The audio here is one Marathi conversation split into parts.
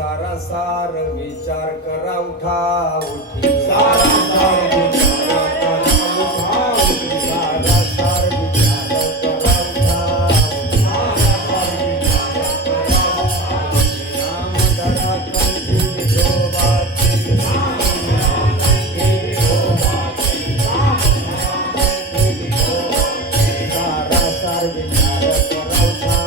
सारासार विचार करा उठा उठी सारासार विचार करा उठा उठी सारासार विचार करा उठा नाम धरा कंठी विठोबाची सारासार विचार करा उठा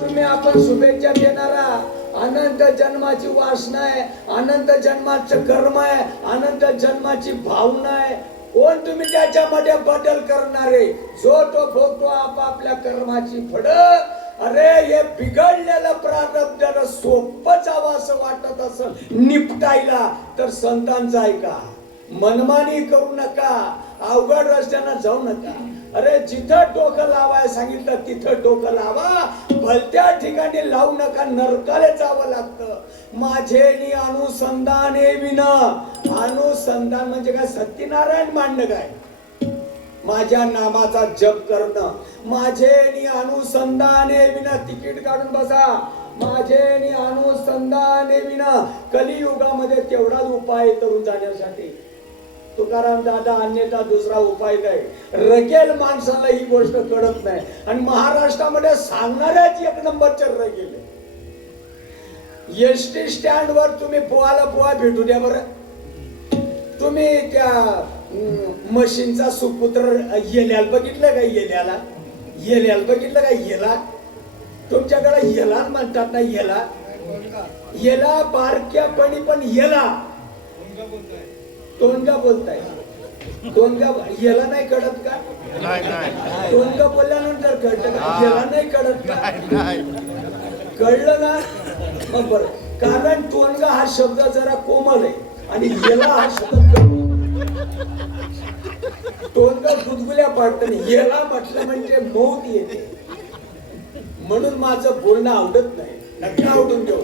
तुम्ही आपण शुभेच्छा देणारा अनंत जन्माची वासना आहे, अनंत जन्माचं कर्म आहे, अनंत जन्माची भावना आहे. कोण तुम्ही त्याच्यामध्ये बदल करणारे? जो तो भोगतो आपापल्या कर्माची फळ. अरे हे बिघडलेलं प्रारब्धाला सोपं जावं असं वाटत असेल निपटायला तर संतांचं ऐका. मनमानी करू नका, अवघड रस्त्यानं जाऊ नका. अरे जिथं डोकं लावाय सांगितलं तिथं डोकं लावा, भलत्या ठिकाणी लावू नका, नरकाला जावं लागतं. माझे अनुसंधाने विना. अनुसंधान म्हणजे काय? सत्यनारायण मांडणं काय? माझ्या नामाचा जप करणं. माझे अनुसंधाने विना. तिकीट काढून बसा. माझे अनुसंधाने विना. कलियुगामध्ये तेवढाच उपाय तरुण जाण्यासाठी. तुकाराम दादा अन्यथा दुसरा उपाय काय? रगेल माणसाला ही गोष्ट कळत नाही आणि महाराष्ट्रामध्ये सांगणाऱ्याच एक नंबरचे रगेल. एसटी स्टँड वर तुम्ही पोहाला पोहा भेटू द्या बरं. तुम्ही त्या मशीनचा सुपुत्र येल्याला बघितलं का? येल्याला बघितलं का? येला तुमच्याकडे येला म्हणतात ना? येला बारक्यापणी पण येला. तोंडगा बोलताय. तोंडगा याला नाही कळत का? तोंडगा बोलल्यानंतर कळतं का? याला नाही कळत का? कळलं ना? मग बरं. कारण तोंडगा हा शब्द जरा कोमल आहे आणि याला हा शब्द तोंडगा गुदगुल्या पाडत नाही. याला म्हटलं म्हणजे मौत येते. म्हणून माझं बोलणं आवडत नाही. नका उठून देऊ.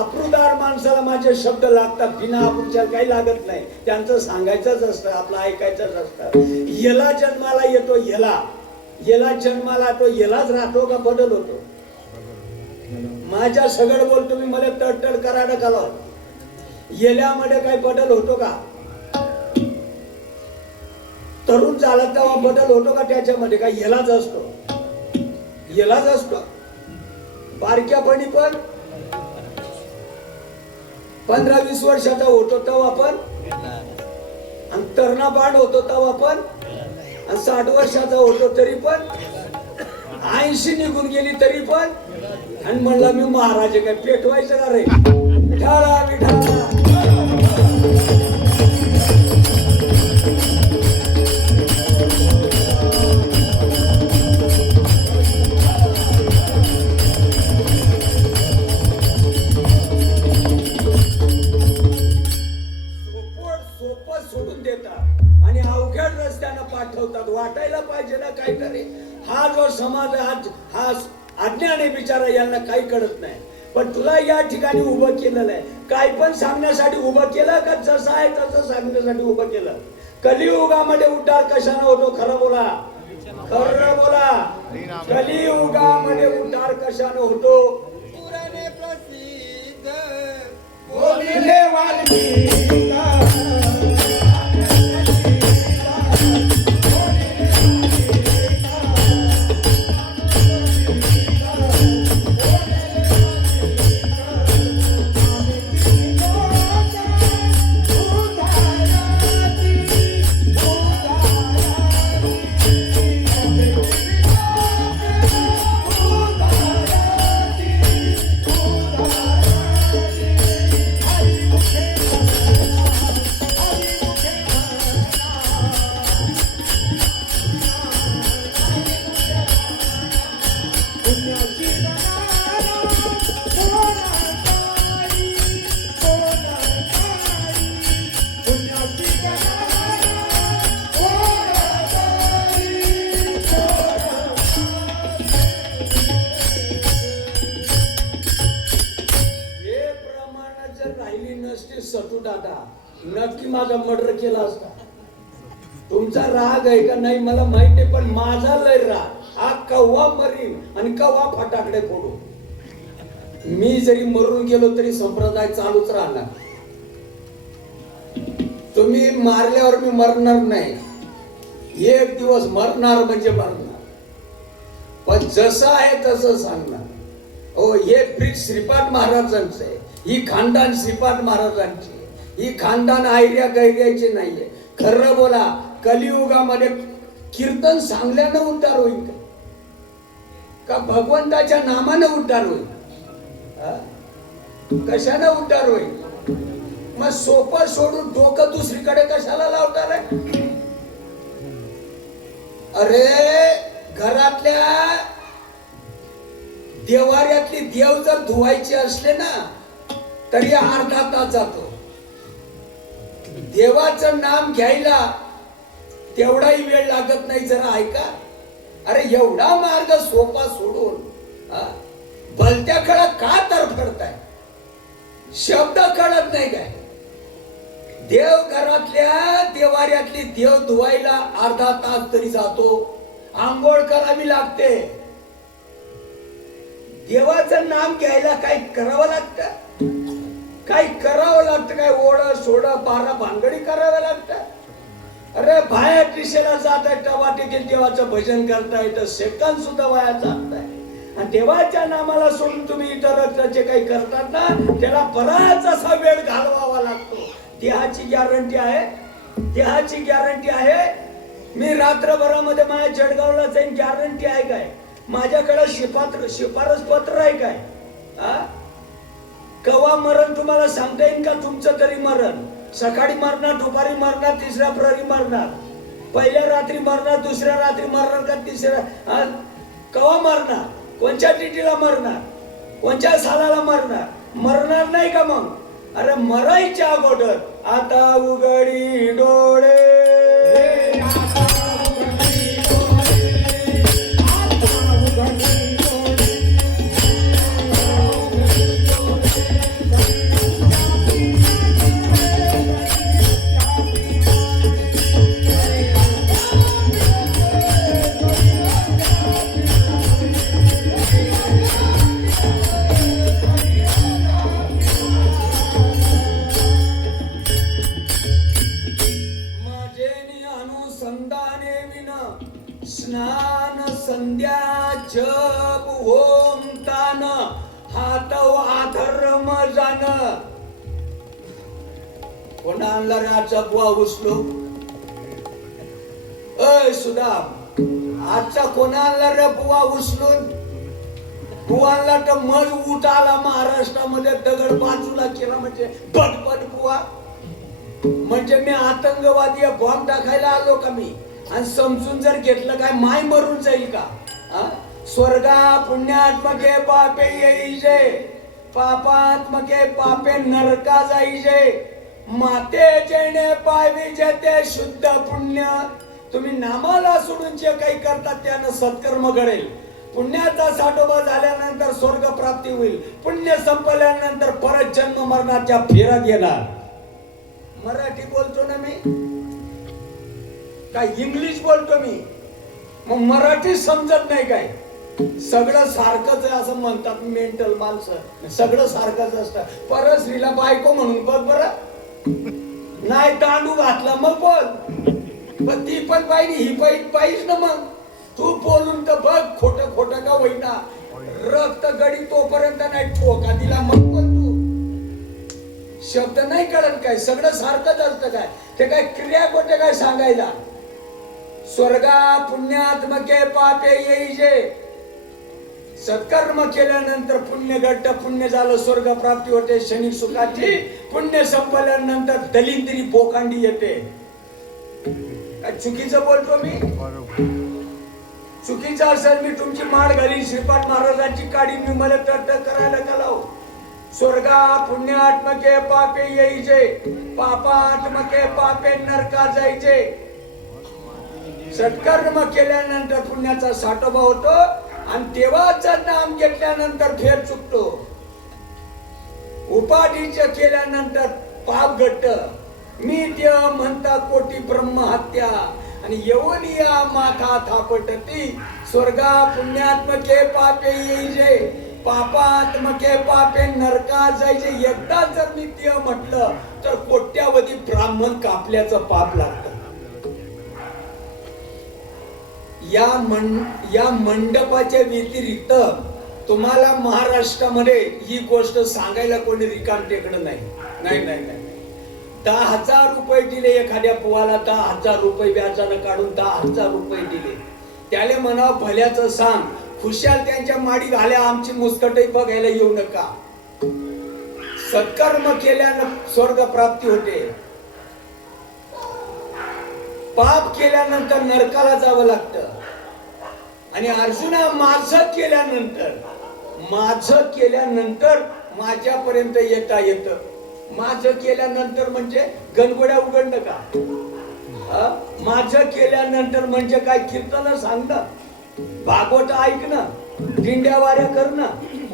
अप्रूदार माणसाला माझे शब्द लागतात, बिना अप्रूच्या काही लागत नाही. त्यांचं सांगायचंच असतं, आपलं ऐकायचंच असतं. याला जन्माला येतो, याला जन्माला तो यालाच राहतो का बदल होतो? माझ्या सगळं बोल तुम्ही मला तडतड करायला काला, येल्यामध्ये काही बदल होतो का? तरुण झाला तेव्हा बदल होतो का त्याच्यामध्ये? काय यालाच असतो. बारक्यापणी पण 15-20 वर्षाचा होतो तेव्हा पण, आणि तरुणापान होतो तेव्हा पण, आणि 60 वर्षाचा होतो तरी पण, 80 निघून गेली तरी पण, आणि म्हणलं मी महाराज काय पेटवायचं का रे? विठाला विठाला. सोडून देतात आणि अवघड रस्त्यानं पाठवतात. वाटायला पाहिजे ना काहीतरी. हा जो समाज हा अज्ञान आहे बिचारा, यांना काही कळत नाही. पण तुला या ठिकाणी उभं केलेलं आहे, काय पण सांगण्यासाठी उभं केलं का? जसं आहे तसं सांगण्यासाठी उभं केलं. कलियुगामध्ये उद्धार कशाने होतो? खरं बोला. कलियुगामध्ये उद्धार कशाने होतो? पुराणे प्रसिद्ध बोलिले वाल्मिकी. नक्की माझा मर्डर केला असता. तुमचा राग आहे का नाही मला माहिती, पण माझा लय राग. हा कव्वा मरीन आणि कव्वा फटाकडे फोडू. मी जरी मरून गेलो तरी संप्रदाय चालूच राहणार. तुम्ही मारल्यावर मी मरणार नाही. एक दिवस मरणार म्हणजे मरणार, पण जसं आहे तसं सांगणार. हो, हे ब्रिज श्रीपाद महाराजांचं आहे, ही खानदान श्रीपाद महाराजांची, ही खानदान आयऱ्या गैऱ्याची नाहीये. खरं बोला. कलियुगामध्ये कीर्तन सांगल्यानं उद्धार होईल का? भगवंताच्या नामानं उद्धार होईल? कशानं उद्धार होईल? मग सोपं सोडून डोकं दुसरीकडे कशाला लावता रे? अरे घरातल्या देवाऱ्यातली देव जर धुवायचे असले ना तरी अर्धा तास जातो. देवाचं नाम घ्यायला तेवढाही वेळ लागत नाही. जरा ऐका. अरे एवढा मार्ग सोपा सोडून भलत्या खळात का तरफडताय? शब्द कळत नाही काय? देव घरातल्या देवाऱ्यातली देव धुवायला अर्धा तास तरी जातो. आंघोळ करावी लागते. देवाचं नाम घ्यायला काही करावं लागतं? काही करावं लागतं काय? ओढ सोड 12 भानगडी कराव्या लागतात. अरे बाहेर दिशेला जात आहे, टवा टिकेल देवाचं भजन करता येतं, सेकंद सुद्धा वाया जात आहे. आणि देवाच्या नामाला सोडून तुम्ही इतर रक्ताचे काही करतात ना, त्याला बराच असा वेळ घालवावा लागतो. देहाची गॅरंटी आहे, देहाची गॅरंटी आहे. मी रात्रभरामध्ये माझ्या जळगावला जाईन, गॅरंटी आहे काय? माझ्याकडे शिफारस पत्र आहे काय? कवा मरण तुम्हाला सांगता येईल का? तुमचं तरी मरण सकाळी मरणार, दुपारी मरणार, तिसऱ्या प्रहरी मरणार, पहिल्या रात्री मरणार, दुसऱ्या रात्री मरणार का तिसऱ्या? कवा मरणार? कोणत्या तिथीला मरणार? कोणत्या सालाला मरणार? मरणार नाही का मग? अरे मरायच्या अगोदर आता उघडी डोळे, स्नान संध्या जप होम तान हात अधर्म जाण. कोणा आणला राजा बुवा उचलो? अय सुदाम, आजचा कोणा आणला रे बुवा उचलून? बुवाला तर मज उठ आला महाराष्ट्रामध्ये, दगड बाजूला केला म्हणजे बडबड बुवा. म्हणजे मी आतंकवादी बॉम्ब टाकायला आलो का मी? आणि समजून जर घेतलं काय माय मरून जाईल का? स्वर्गा पुण्यात्मके पापे येईजे, पापात्मके पापे नरका जाईजे. माते जेणे पाविजे ते शुद्ध पुण्य. तुम्ही नामाला सोडून जे काही करतात त्यानं सत्कर्म घडेल. पुण्याचा साठोबा झाल्यानंतर स्वर्ग प्राप्ती होईल. पुण्य संपल्यानंतर परत जन्म मरणाच्या फेऱ्यात येणार. मराठी बोलतो ना मी, काय इंग्लिश बोलतो मी? मग मराठी समजत नाही काय? सगळं सारखंच आहे असं म्हणतात मेंटल माणसं. सगळं सारखंच असतं. परस्त्रीला बायको म्हणून बघ बरं. नाही दांडू घातला मग बोल. पण ती पण पाहिजे, ही पाहिजे ना. मग तू बोलून तर बघ, खोट खोट का होईना. रक्त गडी तोपर्यंत नाही ठोका दिला मग बोल तू. शब्द नाही कळत काय? सगळं सारखंच असतं काय? ते काय क्रिया कोणते काय सांगायला? स्वर्गा पुण्यात्मके पापे येईजे. सत्कर्म केल्यानंतर पुण्य घडतं. पुण्य झालं स्वर्ग प्राप्ती होते क्षणिक सुखाची. पुण्य संपल्यानंतर दलिंद्री बोकांडी येते. काय चुकीचं बोलतो मी? चुकीचं असेल मी तुमची माळ घालीन, श्रीपाद महाराजांची काढी मी मला तट करायला घालाव. स्वर्गा पुण्यात्मके पापे येईजे, पापात्मके पापे नरका जायचे. सत्कर्म केल्यानंतर पुण्याचा साठोबा होतो आणि देवाचं नाम घेतल्यानंतर फेर चुकतो. उपाधीच केल्यानंतर पाप घडत. मी देव म्हणता कोटी ब्रह्महत्या आणि येऊनिया माथा थापटती. स्वर्गा पुण्यात्मके पापे येईजे, पापात्मके पापे नरका जायचे. एकदा जर मी देव म्हटलं तर कोट्यावधी ब्राह्मण कापल्याचं पाप लागतं. या मंडपाच्या व्यतिरिक्त तुम्हाला महाराष्ट्रामध्ये ही गोष्ट सांगायला कोणी रिकामटेकडं नाही. नाही नाही नाही. 10,000 रुपये दिले एखाद्या पोवाला, 10,000 रुपये व्याजानं काढून 10,000 रुपये दिले. त्याला म्हणा भल्याचं सांग, खुशाल त्यांच्या माडी घाल्या, आमची मुस्कटही बघायला येऊ नका. सत्कर्म केल्यानं स्वर्ग प्राप्ती होते. पाप केल्यानंतर नरकाला जावं लागतं. आणि अर्जुना माझं केल्यानंतर माझ्यापर्यंत येता येतं. माझं केल्यानंतर म्हणजे गणगोड्या उघडणं का? माझं केल्यानंतर म्हणजे काय? कीर्तन सांगणं, भागवत ऐकणं, दिंड्या वाऱ्या करणं,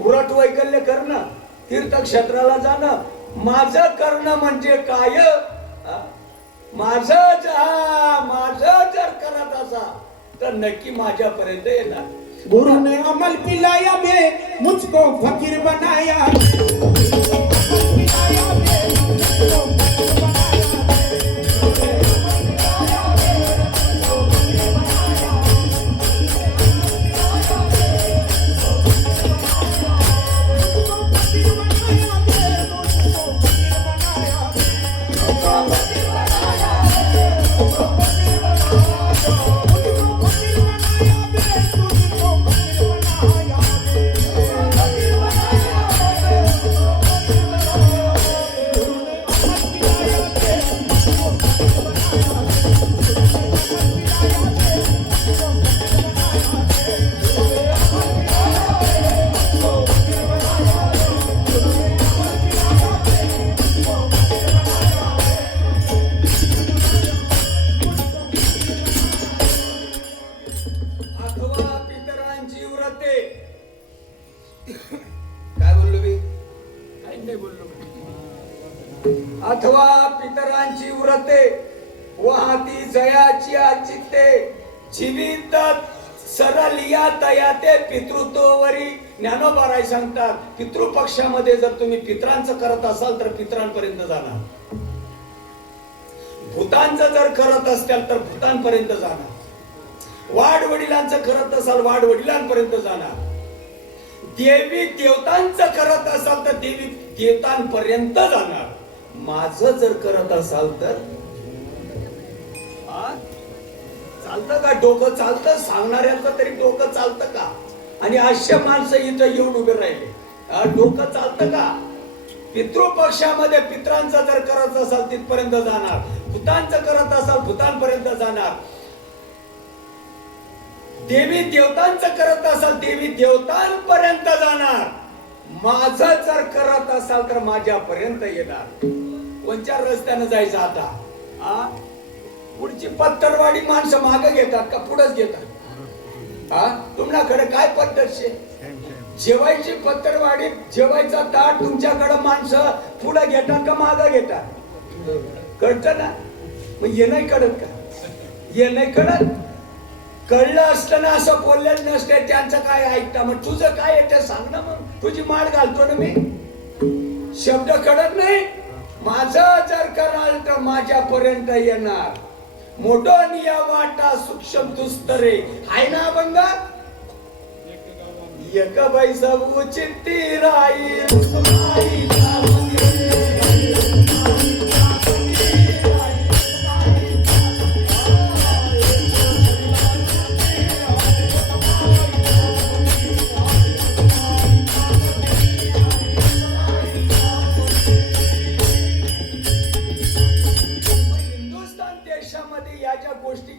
उरट वैकल्य करणं, तीर्थक्षेत्राला जाणं. माझं करणं म्हणजे काय? माझं जर करत असा तर नक्की माझ्यापर्यंत येणार. गुरु ने अमल पिलाया मैं मुझको फकीर बनाया. अथवा पितरांची व्रते वाहती जयाची चित्ते जीवित सरलिया तया ते पितृत्ववरी. ज्ञानोबाराय सांगतात पितृपक्षामध्ये जर तुम्ही पितरांचं करत असाल तर पितरांपर्यंत जाणार. भूतांचं जर करत असाल तर भूतांपर्यंत जाणार. वाढ वडिलांचं करत असाल वाढ वडिलांपर्यंत जाणार. देवी देवतांचं करत असाल तर देवी देवतांपर्यंत जाणार. माझं जर करत असाल तर चालतं का? डोकं चालतं? सांगणाऱ्यांचं तरी डोकं चालतं का? आणि अशा माणसं इथं येऊन उभे राहिले, डोकं चालतं का? पितृपक्षामध्ये पित्रांचं जर करत असाल तिथपर्यंत जाणार, भूतांचं करत असाल भूतांपर्यंत जाणार, देवी देवतांचं करत असाल देवी देवतांपर्यंत जाणार. माझं जर करत असाल तर माझ्यापर्यंत येणार. कोणत्या रस्त्यानं जायचं आता? पुढची पत्तरवाडी माणसं मागे घेतात का पुढेच घेतात? तुमच्याकडे काय पद्धत शे? जेवायची पत्तरवाडी जेवायचा ताट तुमच्याकडे माणसं पुढे घेतात का मागे घेतात? कळत ना? मग हे नाही कळत का? हे नाही कळत? कळलं असतं ना असं बोललेलं नसते. त्यांचं काय ऐकता? मग तुझं काय आहे ते सांग ना. मग तुझी माळ घालतो ना मी. शब्द कळत नाही. माझं जर कराल तर माझ्यापर्यंत येणार. मोठं निया वाटा सूक्ष्म दुस्तरे हाय ना अभंग. एक बाई सबू चित्ती राई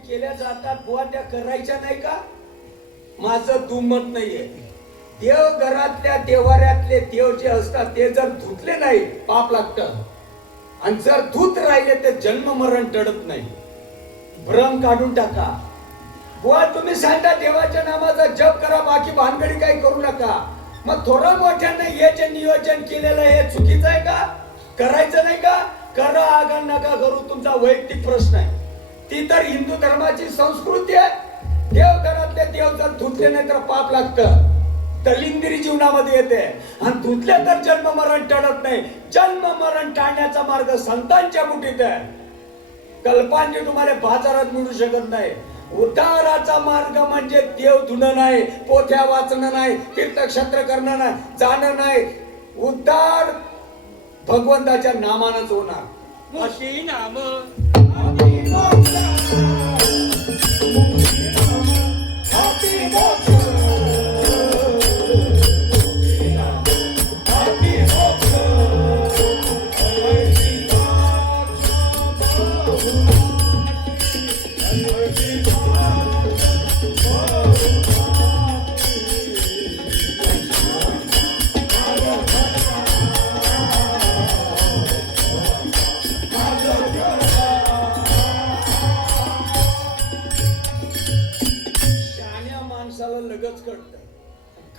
केल्या जातात बुवा त्या करायच्या नाही का? माझं दुमत नाहीये. देव घरातल्या देवाऱ्यातले देव जे असतात ते जर धुतले नाही पाप लागतं. आणि जर धुत राहिले ते जन्म मरण टळत नाही. भ्रम काढून टाका बुवा. तुम्ही सांगा देवाच्या नामाचा जप करा, बाकी भानगडी काही करू नका. मग थोडं मोठ्याने हे जे नियोजन केलेलं हे चुकीचं आहे का? करायचं नाही का? करा, आगन नका करू, तुमचा वैयक्तिक प्रश्न आहे. ती तर हिंदू धर्माची संस्कृती आहे. देव घरातले देव जर धुतले नाही तर पाप लागतं. दलिंद्री जीवनामध्ये येते. आणि धुतले तर जन्म मरण टळत नाही. जन्म मरण टाळण्याचा मार्ग संतांच्या मुठीत आहे. कल्पांची तुम्हाला बाजारात मिळू शकत नाही. उद्धाराचा मार्ग म्हणजे देव धुणं नाही, पोथ्या वाचणं नाही, तीर्थक्षेत्र करणं नाही, जाणं नाही. उद्धार भगवंताच्या नामानच होणार. अशी नाम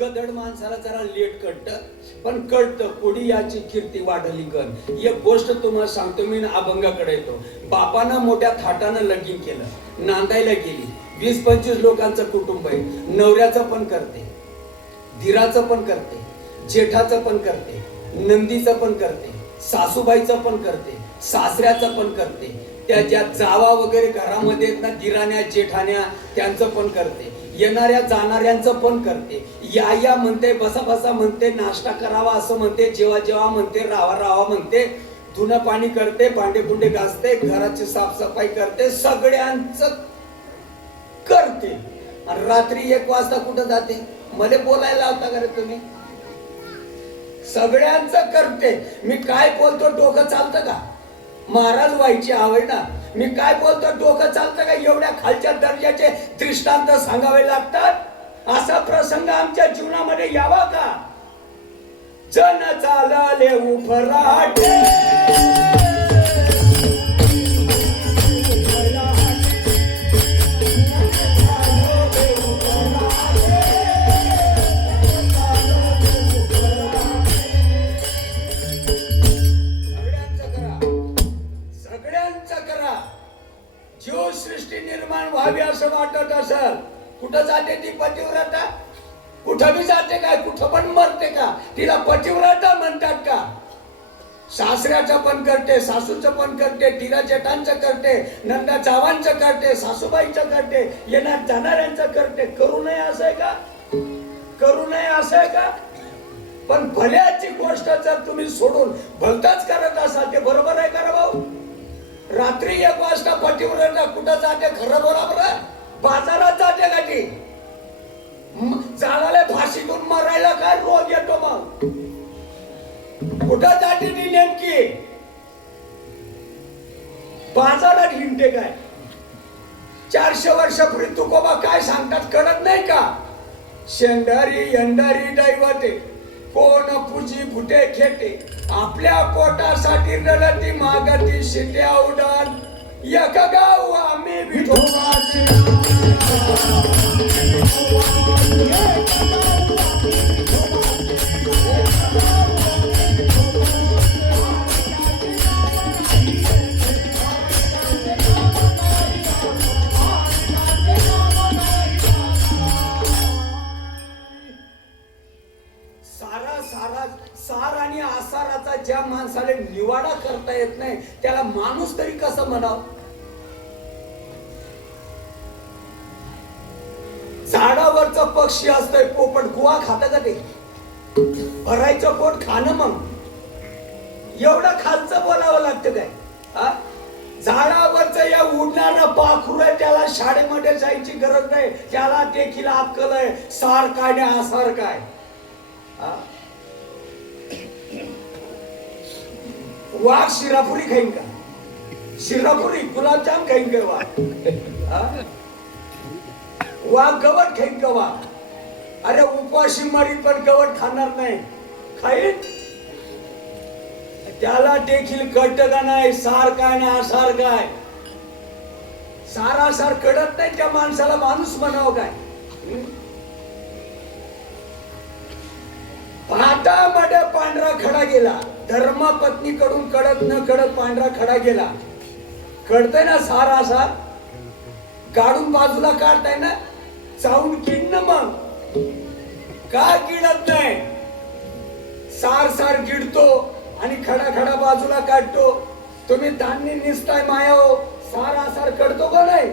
गदड माणसाला जरा लेट कळतं, पण कळतं कोणी याची कीर्ती वाढली कर. एक गोष्ट तुम्हाला सांगतो, मी अभंगाकडे येतो. बापानं मोठ्या थाटानं लगीन केलं, नांदायला गेली. 20-25 लोकांचं कुटुंब आहे. नवऱ्याचं पण करते, दिराचं पण करते, जेठाचं पण करते, नंदीचं पण करते, सासूबाईचं पण करते, सासऱ्याचं पण करते. त्या ज्या जावा वगैरे घरामध्ये ना दिराण्या जेठाण्या त्यांचं पण करते. येणाऱ्या जाणाऱ्यांचं पण करते. या म्हणते, बसा बसा म्हणते, नाश्ता करावा असं म्हणते, जेवा जेवा म्हणते, राहा राहा म्हणते, धुणं पाणी करते, भांडे कुंडे घासते, घराची साफसफाई करते, सगळ्यांचं करते. आणि रात्री 1 वाजता कुठं जाते? मला बोलायला लावता का रे तुम्ही? सगळ्यांचं करते. मी काय बोलतो डोकं चालतं का? महाराज व्हायची आवड ना. मी काय बोलतो डोकं चालतं का? एवढ्या खालच्या दर्जाचे दृष्टांत सांगावे लागतात? असा प्रसंग आमच्या जीवनामध्ये यावा का? जन चालले उफराटे, सृष्टी निर्माण व्हावी असं वाटत असेल. कुठं जाते ती पतिव्रता? कुठं बी जाते काय? कुठं पण मरते का? तिला पतिव्रता म्हणतात का? सासऱ्याचं पण करते, सासूचं पण करते, टिरा जेठांचं करते, नंदा जावांचं करते, सासूबाईचं करते, येणार जाणाऱ्यांचं करते. करू नये असं आहे का? करू नये असं आहे का? पण भल्याची गोष्ट जर तुम्ही सोडून भलताच करत असाल ते बरोबर आहे का रे भाऊ? रात्री 1 वाजता पटीवर कुठं जाते? खरं बोला बरं. बाजारात जाते का ती? झाडाला फाशीतून मरायला काय रोग येतो मग? कुठं जाते ती नेमकी? बाजारात हिंडते काय? 400 वर्षापूर्वी तुकोबा काय सांगतात कळत नाही का? शेंडारी यंडारी दैवते कोण पूजी फुटे खेटे, आपल्या पोटासाठी रडती मागती शिट्या उडान, एक गाव आम्ही विठोबाचे. सार आणि आसाराचा ज्या माणसाला निवाडा करता येत नाही त्याला माणूस तरी कसं म्हणाव? झाडावरचं पक्षी असतंय पोपट, गुवा खात का ते? भरायचं पोट खाणं. मग एवढं खालचं बोलावं लागतं काय? झाडावरचं या उडणारं पाखरू आहे त्याला शाळेमध्ये जायची गरज नाही, त्याला देखील अक्कल आहे सार काय आणि आसार काय. वाघ शिरापुरी खाईन का? शिरापुरी गुलाबजाम खाईन का वाघ? वाघ गवत खाईन का वाघ? अरे उपाशी मरीत पण गवत खाणार नाही, खाईन. त्याला देखील कळत का नाही सार काय ना आसार काय? सारासार कळत नाही त्या माणसाला माणूस म्हणावं काय? हातामध्ये पांढरा खडा गेला, धर्मपत्नीकडून कळत न कळत पांढरा खडा गेला. कळतंय ना सार आसार? काढून बाजूला काढताय ना, चावून किडणं. मग का किडत नाही? सार सार किडतो आणि खडा खडा बाजूला काढतो. तुम्ही धान्य निसताय माया हो, सार आसार कळतो का नाही?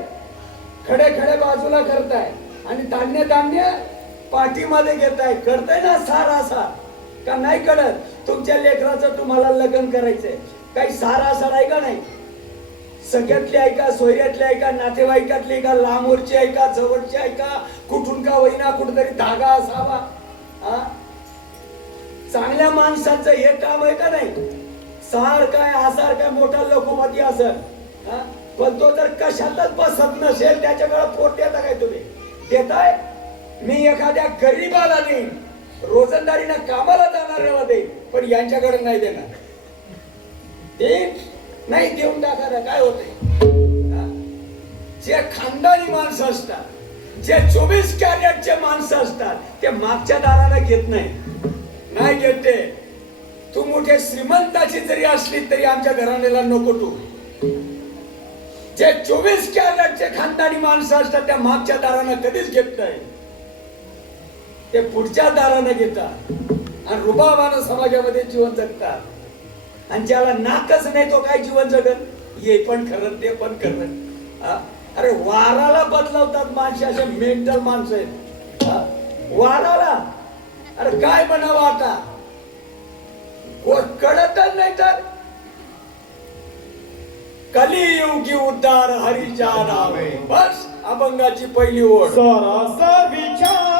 खडे खडे बाजूला करताय आणि धान्य धान्य पाठीमध्ये घेताय. कळतंय ना सार आसार का नाही कळत? तुमच्या लेकराचं तुम्हाला लग्न करायचंय, काही सार आसार आहे का नाही? सगळ्यातली आहे का, सोयऱ्यातली आहे का, नातेवाईकातली का, लांबवरची आहे का, जवळची आहे का, कुठून का होईना कुठेतरी धागा असावा. चांगल्या माणसाचं हे काम आहे का नाही? सार काय आसार काय मोठा लघुमती असेल, पण तो जर कशातच बसत नसेल त्याच्याकडे पोट देता काय तुम्ही? देताय? मी एखाद्या गरीबाला देईन, रोजंदारीनं कामाला जाणाऱ्याला देईन, पण यांच्याकडे नाही देणार. देईन नाही, देऊन टाका. काय होते? जे खानदानी माणसं असतात, जे 24 कॅरेटचे माणसं असतात ते मागच्या दाराला घेत नाही घेते. तू मोठे श्रीमंताची जरी असली तरी आमच्या घराण्याला नको तू. जे 24 कॅरेटचे खानदानी माणसं असतात त्या मागच्या दारानं कधीच घेत नाही, ते पुढच्या दारानं घेतात आणि रुबाबानं समाजामध्ये जीवन जगतात. आणि ज्याला नाकच नाही तो काय जीवन जगत? हे पण खरं ते पण खरं. अरे वाराला बदलवतात माणसे, असे मेंटल माणसं आहेत. वाराला अरे काय म्हणावं आता? कळतच नाही तर कलियुगी उद्धार हरीच्या नावे. बस अभंगाची पहिली ओळ. सरासा विचार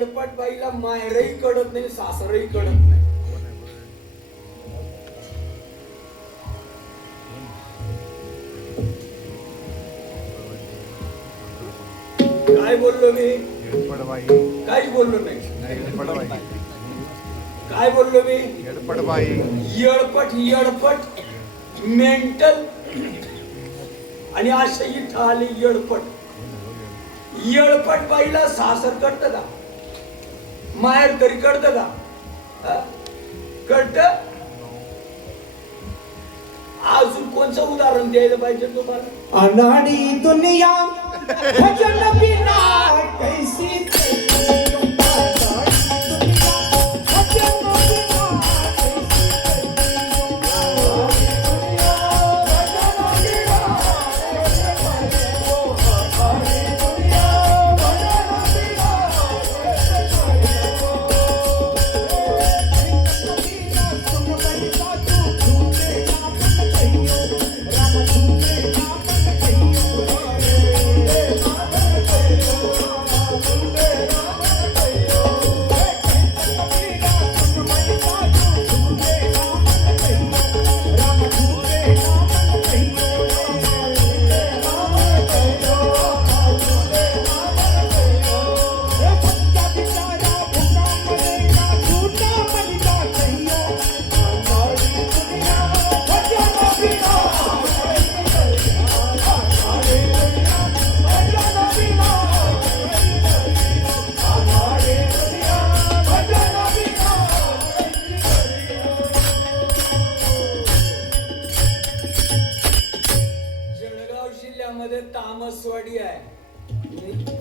येडपट बाईला मायरही कळत नाही सासरही कळत नाही. काय बोललो मी? काही बोललो नाही. काय बोललो मी? येडपट येडपट मेंटल आणि अशा इथं आली येडपट. येडपट बाईला सासर कळत का? माहेर तरी कळत का? कळत? अजून कोणचं उदाहरण द्यायला पाहिजे तुम्हाला? अनाड़ी दुनिया भजन बिना कैसी तामसवाडी आहे.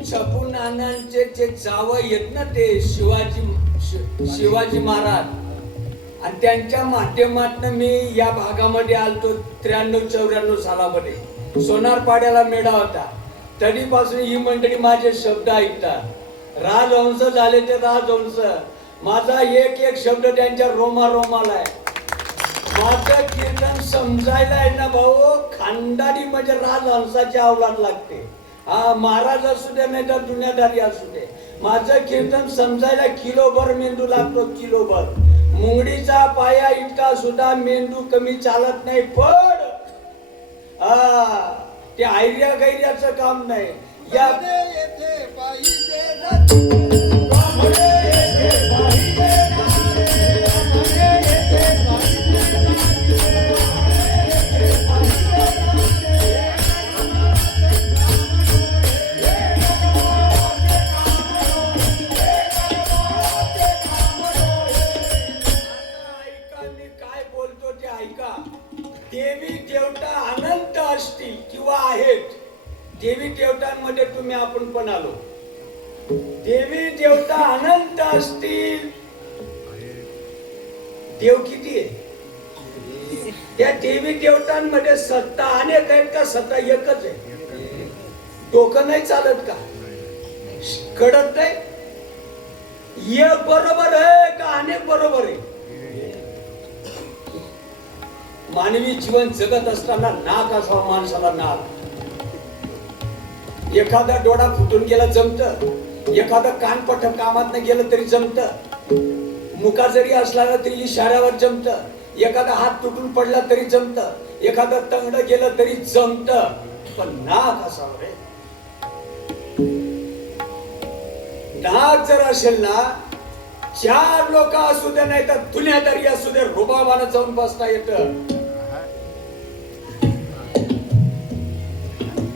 छपू नानांचे जे जावं येत ना ते शिवाजी महाराज आणि त्यांच्या माध्यमातून मी या भागामध्ये आलतो 93-94 सालामध्ये. सोनारपाड्याला मेळा होता. तरीपासून ही मंडळी माझे शब्द ऐकतात. राजहंस झाले ते राजहंस. माझा एक एक शब्द त्यांच्या रोमाला आहे. माझं कीर्तन समजायला आहे ना भाऊ, खानदानी म्हणजे राजहंसाची अवलाद लागते. हा महाराज असू दे नाही तर दुनियादारी असू दे, माझं कीर्तन समजायला किलोभर मेंदू लागतो. किलोभर. मुंगडीचा पाया इतका सुद्धा मेंदू कमी चालत नाही. पण ते आयर्या गैर्याचं काम नाही. या येथे पाहिजे देवी देवता अनंत असतील किंवा आहेत. देवी देवतांमध्ये तुम्ही आपण पण आलो. देवी देवता अनंत असतील. देव किती आहे? त्या देवी देवतांमध्ये सत्ता अनेक आहेत का सत्ता एकच आहे? डोकं नाही चालत का? कळत नाही? एक बरोबर आहे का अनेक बरोबर आहे? मानवी जीवन जगत असताना नाक असावा माणसाला. नाक. एखादा डोळा फुटून गेला जमत, एखादा कानपट कामात न गेलं तरी जमत, मुका जरी असला तरी इशाऱ्यावर जमत, एखादा हात तुटून पडला तरी जमत, एखादं तंगड गेलं तरी जमत. पण नाक असावं रे. नाक जर असेल ना, 4 लोक असू दे नाही तर दुनियादारी असू दे, रुबाबानं जाऊन बसता येतं.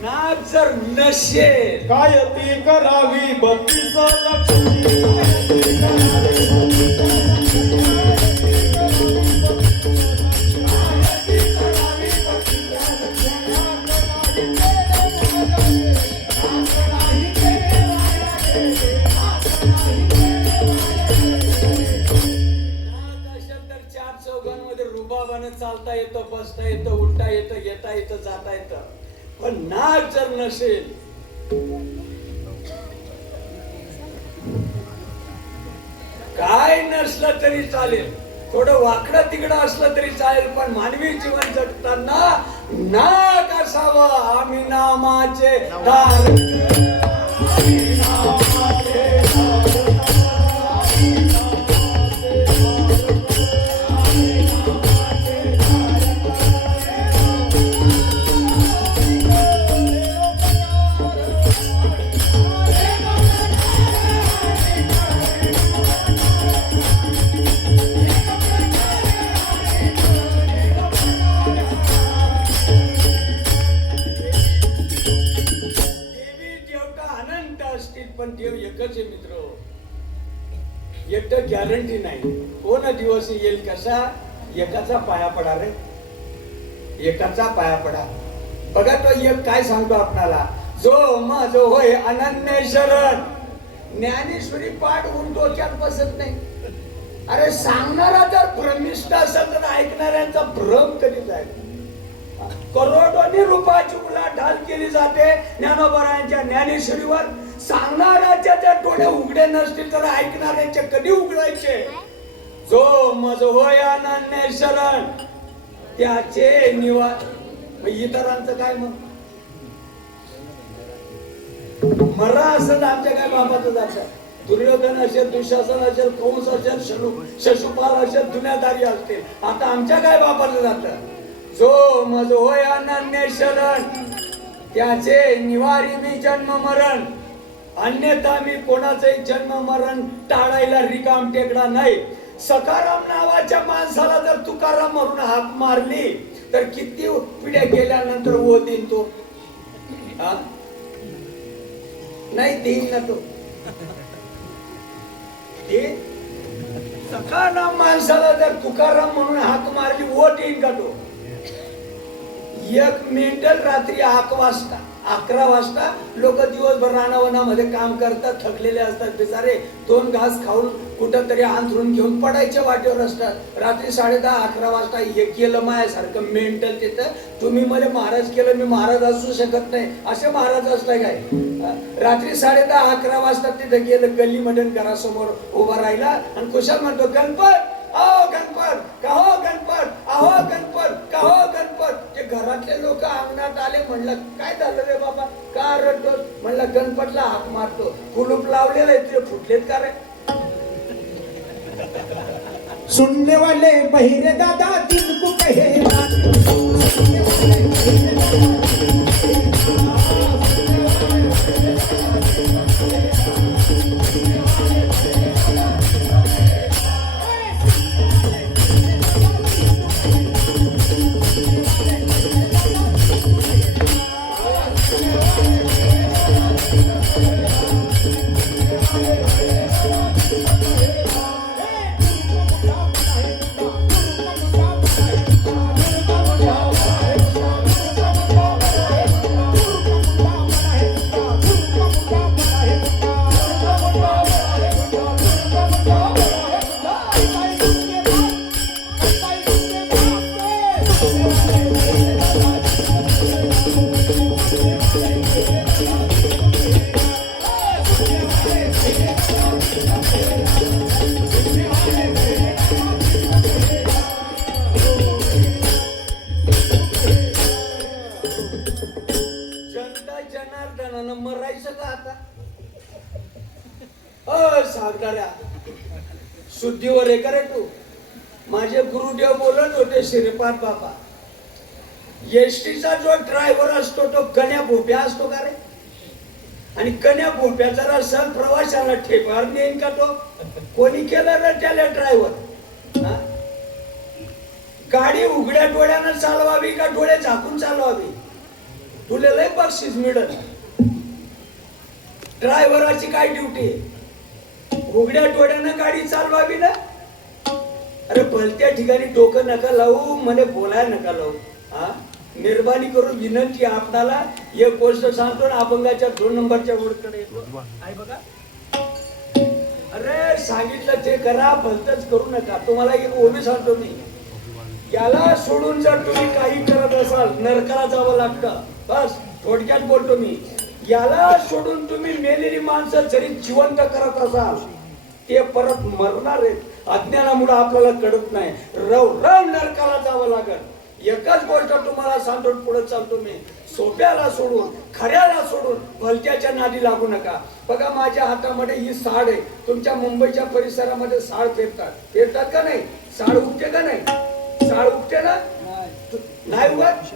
नाक जर नसेल, काय ती करावी 32 लक्ष्मी. रुबाबानं चालता येतं, बसता येतं, उठता येतं, येता येतं, जाता येतं. पण नाक जर नसेल, काय नसलं तरी चालेल, थोडं वाकडं तिकडं असलं तरी चालेल, पण मानवी जीवन जगताना नाक असावं. आम्ही नामाचे दार एकटं गॅरंटी नाही. कोण दिवस येईल कसा एकाचा पाया पडा रे, एकाचा पाया पडा. बघा तो एक काय सांगतो आपणाला, जो माझ होय अनन्य शरण. ज्ञानेश्वरी पाठ होऊन डोक्यात बसत नाही. अरे सांगणारा जर भ्रमिष्ठ असेल तर ऐकणाऱ्यांचा भ्रम कधी जाईल. करोडोनी रुपयाची उलाढाल केली जाते ज्ञानोबरायांच्या ज्ञानेश्वरीवर. सांगणाऱ्याच्या जर डोळे उघडे नसतील तर ऐकणाऱ्याचे कधी उघडायचे. जो मज होय अनन्य शरण त्याचे निवास. इतरांचं काय मग मरा असं आमच्या काय बाबाचं जातं. दुर्योधन असेल, दुःशासन असेल, कंस असेल, शिशुपाल असेल, दुनियादारी असतील. आता आमच्या काय बाबाचं जातं. जो मज होय अनन्य शरण त्याचे निवारी मी जन्म मरण. अन्यथा मी कोणाचंही जन्म मरण टाळायला रिकाम टेकडा नाही. सखाराम नावाच्या माणसाला जर तुकाराम म्हणून हाक मारली तर किती पिढ्या गेल्यानंतर वो देईन तो. नाही देईन ना तो. सखाराम माणसाला जर तुकाराम म्हणून हाक मारली वोट येईन का तो. एक मेंढल रात्री 11 वाजता लोक दिवसभर रानावनामध्ये काम करतात, थकलेले असतात बिचारे. 2 घास खाऊन कुठं तरी अंथरून घेऊन पडायच्या वाटेवर असतात. रात्री 10:30-11 वाजता हे केलं माझ्यासारखं मेंटल तिथं. तुम्ही मला महाराज केलं, मी महाराज असू शकत नाही असे महाराज असताय काय. रात्री 10:30-11 वाजता तिथं गेलं, गल्लीमध्ये घरासमोर उभा राहिला आणि कुशाल म्हणतो, गणपत अहो गणपत, कहो गणपत, अहो गणपत, कहो गणपत. ते घरातले लोक अंगणात आले. म्हणलं काय झालं रे बाबा, का रडतोस. म्हणलं गणपतला हाक मारतो. कुलूप लावलेलं आहे, तुझे फुटलेत का रे. सुनने वाले बहिरे दादा जिनको कहे सुनने वाले बहिरे जनार्दनानं मरायचं का आता. सांगणाऱ्या शुद्धीवर आहे का रे तू. माझे गुरुदेव बोलत होते श्रीपाद बाबा, एसटीचा जो ड्रायव्हर असतो तो कन्या भोप्या असतो का रे. आणि कन्या भोप्याचा रस्ता प्रवाशाला ठेपार नेईन का तो. कोणी केलं रे त्याला ड्रायव्हर. गाडी उघड्या डोळ्यानं चालवावी का डोळे झाकून चालवावी. तुला लय बक्षीस मिळत. ड्रायव्हराची काय ड्युटी, उघड्या डोळ्यानं गाडी चालवावी ना. अरे भलत्या ठिकाणी डोकं नका लावू, म्हणे बोलायला नका लावू. मेहरबानी करून विनंती आपणाला एक गोष्ट सांगतो ना, अभंगाच्या 2 नंबरच्या रोडकडे येतो आहे बघा. अरे सांगितलं ते करा, भलतच करू नका. तुम्हाला एक ओवी सांगतो मी, याला सोडून जर तुम्ही काही करत असाल नरकाला जावं लागतं. बस थोडक्यात बोलतो मी, याला सोडून तुम्ही मेलेली माणसं जरी जिवंत करत असाल ते परत मरणार आहेत. अज्ञानामुळे आपल्याला कळत नाही. रव नरकाला जावं लागत. एकच गोष्ट तुम्हाला सांगतो, पुढे चालतो मी, सोप्याला सोडून खऱ्याला सोडून भलत्याच्या नादी लागू नका. बघा माझ्या हातामध्ये ही साड आहे. तुमच्या मुंबईच्या परिसरामध्ये साड फिरतात का नाही. साड उगते का नाही. साड उगते ना. नाही उगत.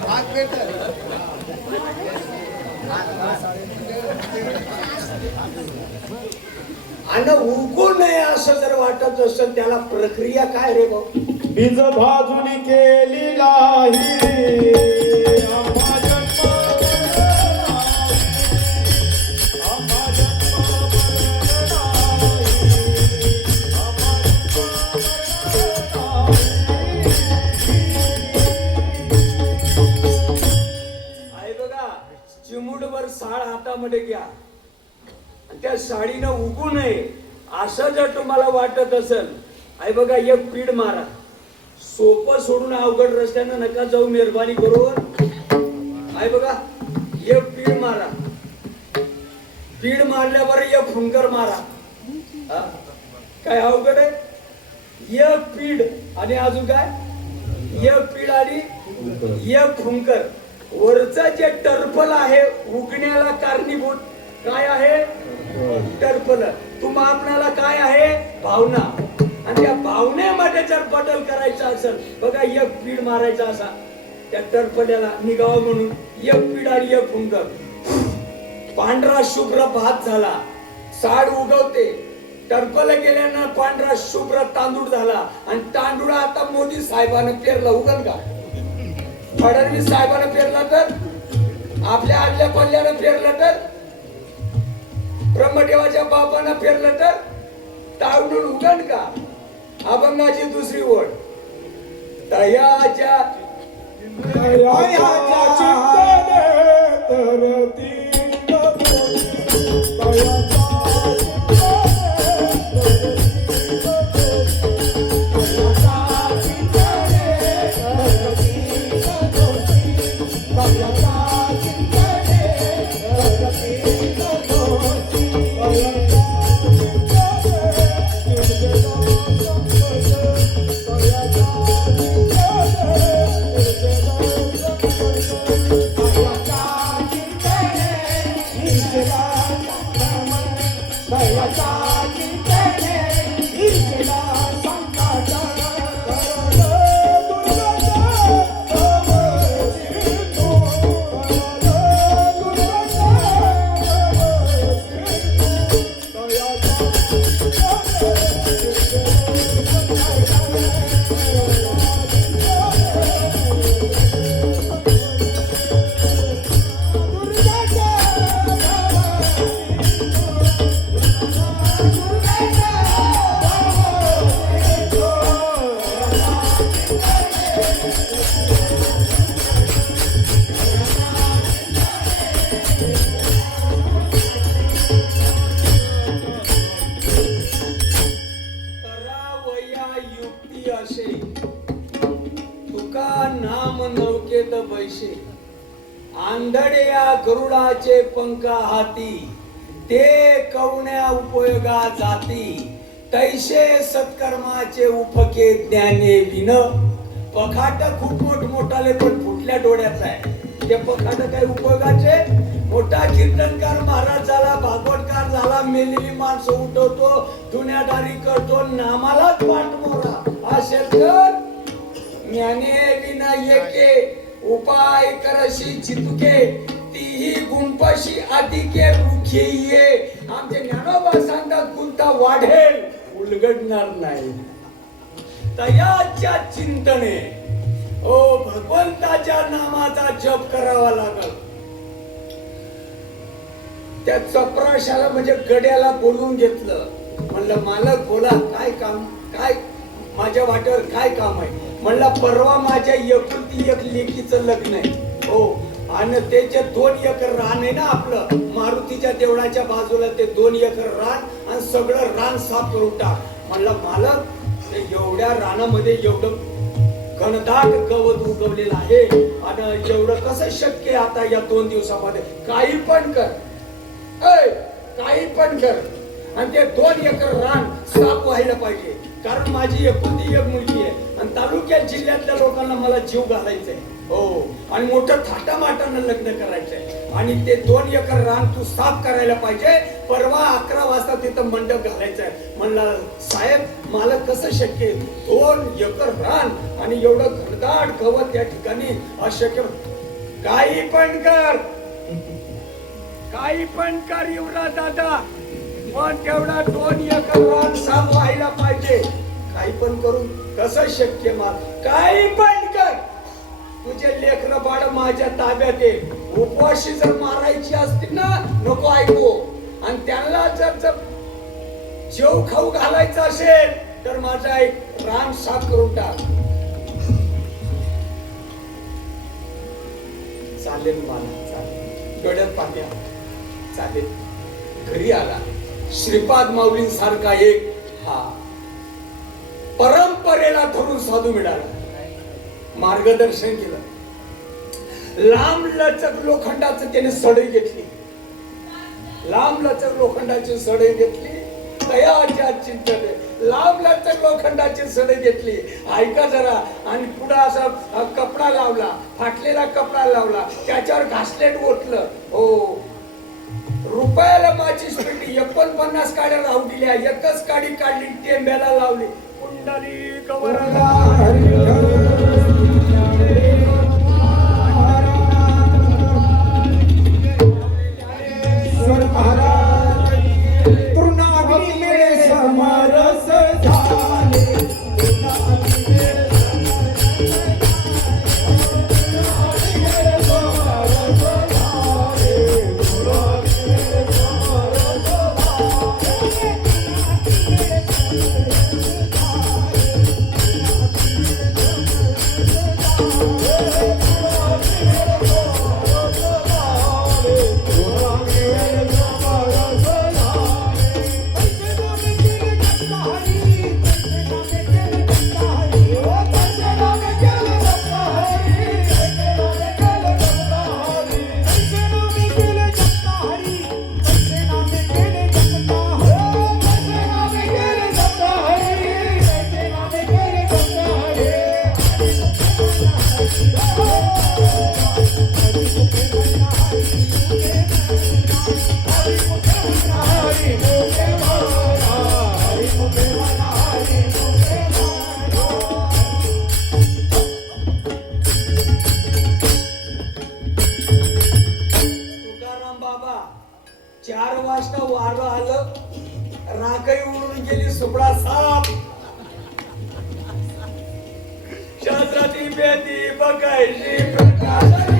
भात भेटत आणि उगू नये असं जर वाटत असेल त्याला प्रक्रिया काय रे भाऊ? बीज भाजून केली नाही आम्हा जन्म आम्हा आहे बघा, चिमूटभर साळ हातामध्ये घ्या आणि त्या साडीनं उगू नये असं जर तुम्हाला वाटत असेल, आहे बघा, एक पीड मारा. सोपं सोडून अवघड रस्त्यानं नका जाऊ मेहरबानी करून. आहे बघा, एक पीड मारा. पीड मारल्यावर एक फुंकर मारा. हा? काय अवघड आहे? एक पीड आणि अजून काय? एक पीड आणि एक फुंकर. वरचं जे टर्पल आहे उगण्याला कारणीभूत काय आहे? टर्पल. तुम्हा आपल्याला काय आहे? भावना. आणि त्या भावनेमध्ये जर बदल करायचा असेल, बघा, एक पीड मारायचा असा त्या टर्पल्याला निघावं म्हणून एक पीड आणि एक फुंकर. पांढरा शुभ्र भात झाला, साड उगवते. टर्पल गेल्यानं पांढरा शुभ्र तांदूळ झाला आणि तांदूळ आता मोदी साहेबांना पेरला. उगल का? फडणवीस साहेबांना पेरला तर, आपल्या आडल्या पल्ल्यानं पेरलं तर, ब्रह्मदेवाच्या बापानं पेरलं तर तांदूळ उगल का? अभंगाची दुसरी ओळ. तयाच्या युक्ती असे तुका नाम नौकेत बैसे. आंधळ्या गरुडाचे पंख हाती ते कवण्या उपयोगा जाती. तैसे सत्कर्माचे उपके ज्ञाने विन. पखाट खूप मोठाले पण फुटल्या डोळ्याचा आहे. ते पखाट काय उपयोगाचे? मोठा कीर्तनकार महाराज झाला, भागवतकार झाला, मेलेली माणसं उठवतो, दुनियादारी करतो, नामालाच पाठमोरा असेल तर ज्ञाने विना एके उपाय करशी चितुके. तीही गुंपशी अधिके रुखे ये. आमचे ज्ञानोबा सांगतात गुंता वाढेल, उलगडणार नाही. तयाच्या चिंतने ओ भगवंताच्या नामाचा जप करावा लागल. त्या चपराशाला म्हणजे गड्याला बोलून घेतलं. म्हणलं, मालक बोला, काय काम, काय माझ्या वाट्यावर काय काम आहे? म्हणला, परवा माझ्या एकुलती एक लेकीचं लग्न आहे. हो, आणि त्याचे 2 एकर रान आहे ना आपलं मारुतीच्या देवळाच्या बाजूला. ते 2 एकर रान आणि सगळं रान साफ करून टाक. म्हणला, मालक, ते एवढ्या रानामध्ये एवढं घनदाट गवत उगवलेलं आहे आणि एवढं कसं शक्य आता या 2 दिवसामध्ये? काही पण कर, काही पण कर. आणि ते 2 एकर रान साफ व्हायला पाहिजे, कारण माझी एकुलती एक मुलगी आहे आणि तालुक्यात जिल्ह्यातल्या लोकांना मला जीव घालायचंय. हो, आणि मोठं थाटामाटानं लग्न करायचंय. आणि ते 2 एकर रान तू साफ करायला पाहिजे. परवा 11 वाजता तिथं मंडप घालायचंय. म्हणला साहेब मला कसं शक्य, 2 एकर रान आणि एवढं घनदाट गवत त्या ठिकाणी अशक्य. काही पण कर, काही पण कर युवराज दादा, पण तेवढा 2 एकर रान साफ व्हायला पाहिजे. काही पण करून कसं शक्य मार, काही पण कर. तुझे लेकरं बाळ माझ्या ताब्यात येईल. उपवाशी जर मारायची असतील ना, नको ऐकू. आणि त्यांना जर जेव खाऊ घालायचं असेल तर माझा एक रान साफ करून टाक. चालेल मला, चालेल. डोळ्यात पाट्या चालेल. घरी आला. श्रीपाद माऊलींसारखा एक हा परंपरेला धरून साधू मिळाला. मार्गदर्शन केलं. लांब लचक लोखंडाचं त्याने सडई घेतली. लांब लचक लोखंडाची सडई घेतली. तयाच्या चिंतन लांब लचक लोखंडाची सडई घेतली. ऐका जरा. आणि पुढे असा कपडा लावला, फाटलेला कपडा लावला, त्याच्यावर घासलेट ओतलं. हो, रुपयाला माचीस पेटी 49 काड्या राहू दिल्या. एकच काडी काढली, टेंब्याला लावली. कुंडली कवरला वारं आलं, राखही उडून गेली, सुपडा साप. शास्त्राची बेदी बघायची प्रकाशाची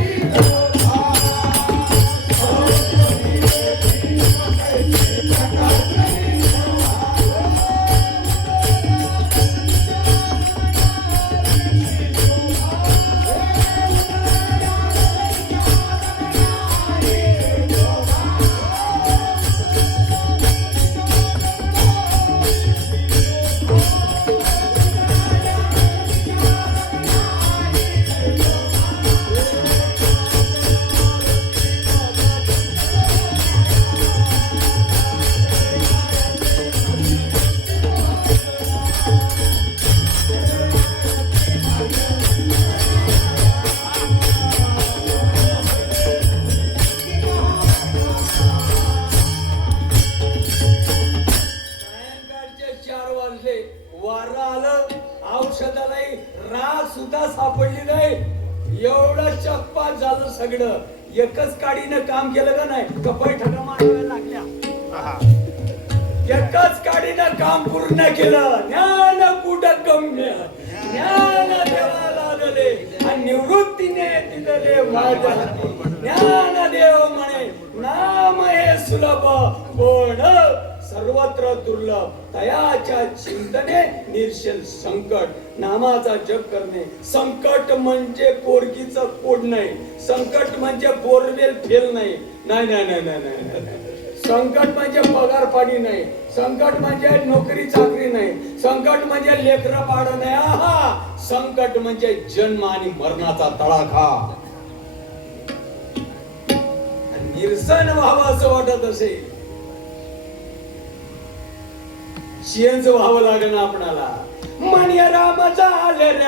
औषधालाही राख सुद्धा सापडली नाही. एवढं चकपात झालं सगळं. एकच काडीनं काम केलं का नाही, कपाई ठगा माराव्या लागल्या. एकच काडीनं काम पूर्ण केलं. ज्ञान कुठं गम्य, ज्ञान देवाला दिले आणि निवृत्तीने दिले माझ्या. ज्ञान देव म्हणे नाम हे सुलभ पण सर्वत्र दुर्लभ. तयाच्या चिंतने निर्शल संकट. नामाचा जप करणे. संकट म्हणजे पोरगीचं कोड नाही. संकट म्हणजे बोरवेल फेल नाही. नाही नाही नाही नाही नाही. संकट म्हणजे पगार पाणी नाही. संकट म्हणजे नोकरी चाकरी नाही. संकट म्हणजे लेकरं बाळ नाही. आहा, संकट म्हणजे जन्म आणि मरणाचा तडाखा. निरसन व्हावं असं वाटत असेल, शेंज व्हावं लागेल आपणाला. म्हणे राम झाले रे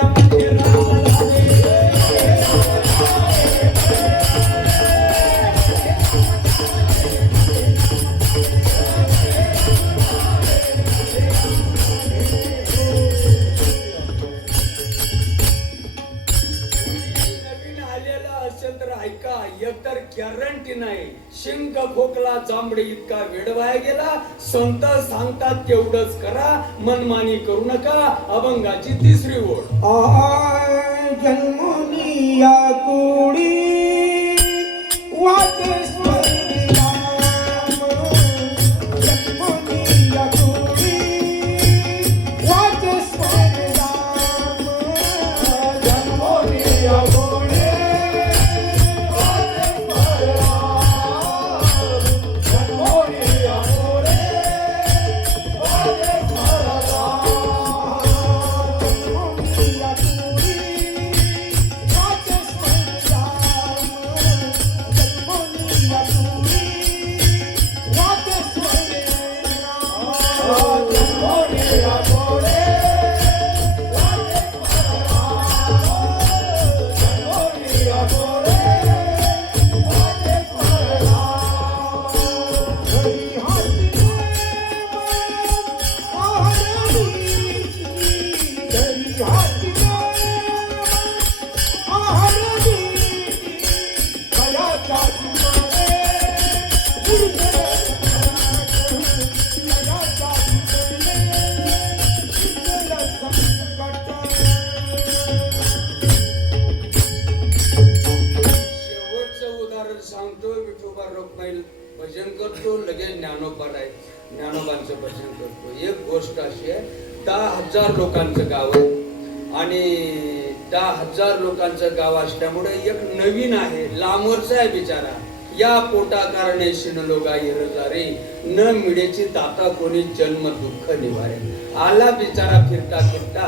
एकतर गॅरंटी नाही. शिंक खोकला जांभळे इतका वेळ वाया गेला. संत सांगतात तेवढंच करा, मनमानी करू नका. अभंगाची तिसरी ओळ. आय जन्मोनी या कुडी वाचे स्वर्ग राम. जन्मोनी या कुडी वाचे स्वर्ग राम. जन्मोनी या कुडी वाचे स्वर्ग राम. जन्मोनी या कुडी वाचे स्वर्ग राम. जन्मोनी या कुडी वाचे स्वर्ग राम. जन्मोनी या कुडी वाचे स्वर्ग राम. जन्मोनी या कुडी वाचे स्वर्ग राम. जन्मोनी या कुडी वाचे स्वर्ग राम. घरी हाती आहाराची, घरी हाती आहाराची, कयाच्या सुमारे कयाच्या शेवटचं उदाहरण सांगतो. विठोबा रखुमाई भजन करतो, लगेच ज्ञानोबा आहे, ज्ञानोबांचं भजन करतो. एक गोष्ट अशी आहे, 10,000 लोकांचं गाव आहे आणि 10,000 लोकांचं गाव असल्यामुळे एक नवीन आहे, लांबवरचा आहे बिचारा. या पोटा कारणे शिनलो गाई रजारे, न मिळेची दाता कोणी जन्म दुःख निवारे. आला बिचारा फिरता फिरता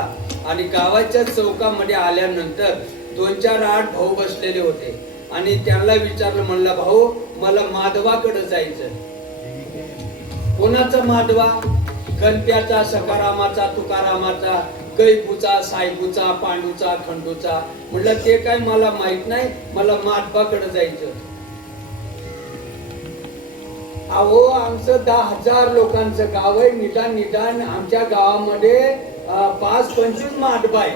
आणि गावाच्या चौकामध्ये आल्यानंतर 2-4 8 भाऊ बसलेले होते आणि त्यांना विचारलं, म्हणलं भाऊ मला माधवाकडे जायचं. कोणाचा माधवा? गणप्याचा, सकारामाचा, तुकारामाचा, कैपूचा, सायपूचा, पांडूचा, खंडूचा. म्हटलं ते काय मला माहित नाही, मला माधवाकडे जायचं. अहो आमचं 10,000 लोकांचं गाव आहे. निदान आमच्या गावामध्ये 5-25 माधवा आहे.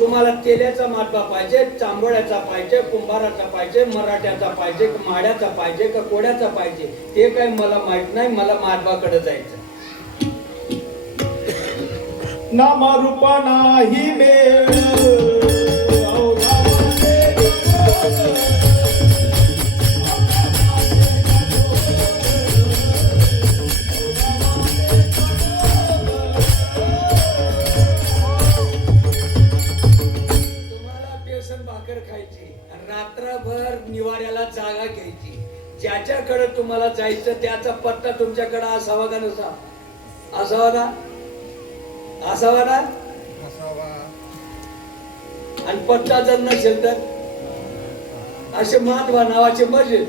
तुम्हाला तेल्याचा माधवा पाहिजे, चांबोळ्याचा पाहिजे, कुंभाराचा पाहिजे, मराठ्याचा पाहिजे, माड्याचा पाहिजे का कोड्याचा पाहिजे ते काय मला माहित नाही, मला माधवाकडे जायचं. नामा रूपा नाही मेळ. भाकर खायची, रात्रभर निवाऱ्याला जागा घ्यायची. ज्याच्याकडे तुम्हाला जायचं त्याचा पत्ता तुमच्याकडे असावा का नसा? असावा ना? असावा ना? आणि पत्ता जर नसेल तर असे माधवा नावाचे मस्जिद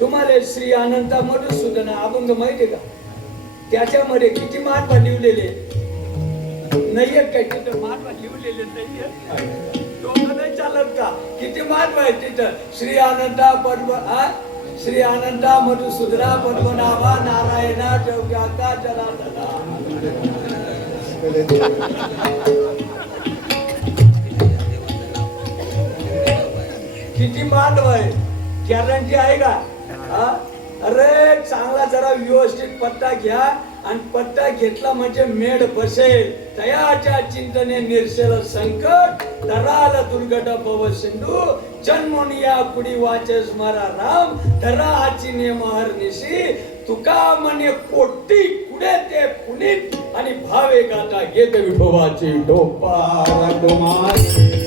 तुम्हाला श्री अनंता मधुसूदन अभंग माहितीये का? त्याच्यामध्ये किती माधवा लिवलेले नाहीये काय? तिथं माधवा लिवलेले नाहीये. डोकं नाही चालत का? किती महत्व आहे तिथं. श्री अनंता श्री अनंता मधुसूदना पद्मनाभा नारायणा जव्याका जनार्दना. किती महत्व आहे. गॅरंटी आहे का? अरे चांगला जरा व्यवस्थित पत्ता घ्या आणि पत्ता घेतला म्हणजे मेड बसेल. तयाच्या चिंतने निर्सेल संकट, तराल दुर्गट भव सिंधू. जन्मोनिया पुढी वाचेस मारा राम, धरा आची नेम हरनिशी. तुका म्हणे कोटी कुडे ते पुनीत, आणि भावे गाता घेत विठोबाची डोपार डोमारे.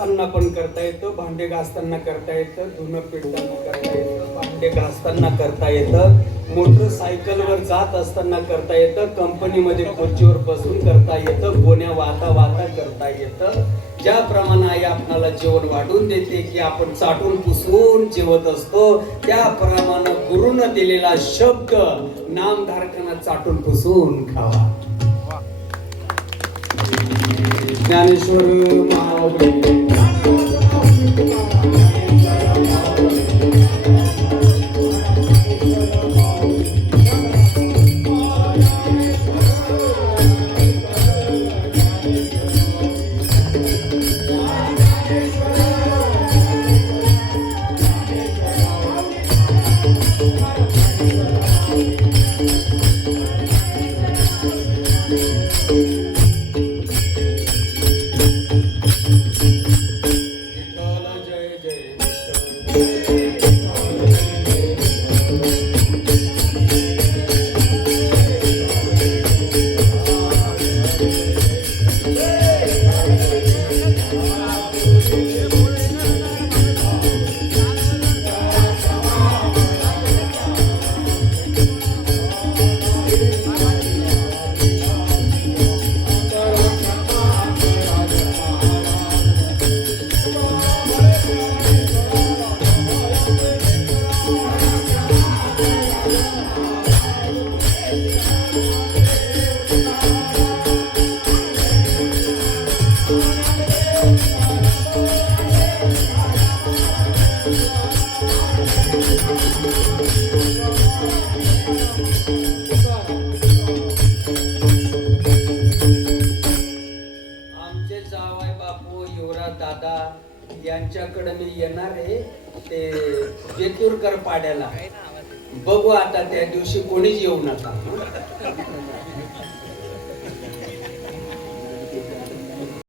बसताना पण करता येतं, भांडे घासताना करता येतं, धुणं पिळताना करता येतं, भांडे घासताना करता येतं, मोटरसायकलवर जात असताना करता येतं, कंपनीमध्ये खुर्चीवर बसून करता येतं, गोण्या वाहता वाहता करता येतं. ज्याप्रमाणे आई आपणाला जेवण वाढून देते की आपण चाटून पुसून जेवत असतो, त्याप्रमाणे गुरुनं दिलेला शब्द नामधारकांना चाटून पुसून खावा. ज्ञानेश्वर महाराज यांच्याकडे मी येणार आहे ते जेतूरकर पाड्याला. बघू आता त्या दिवशी कोणीच येऊ नका.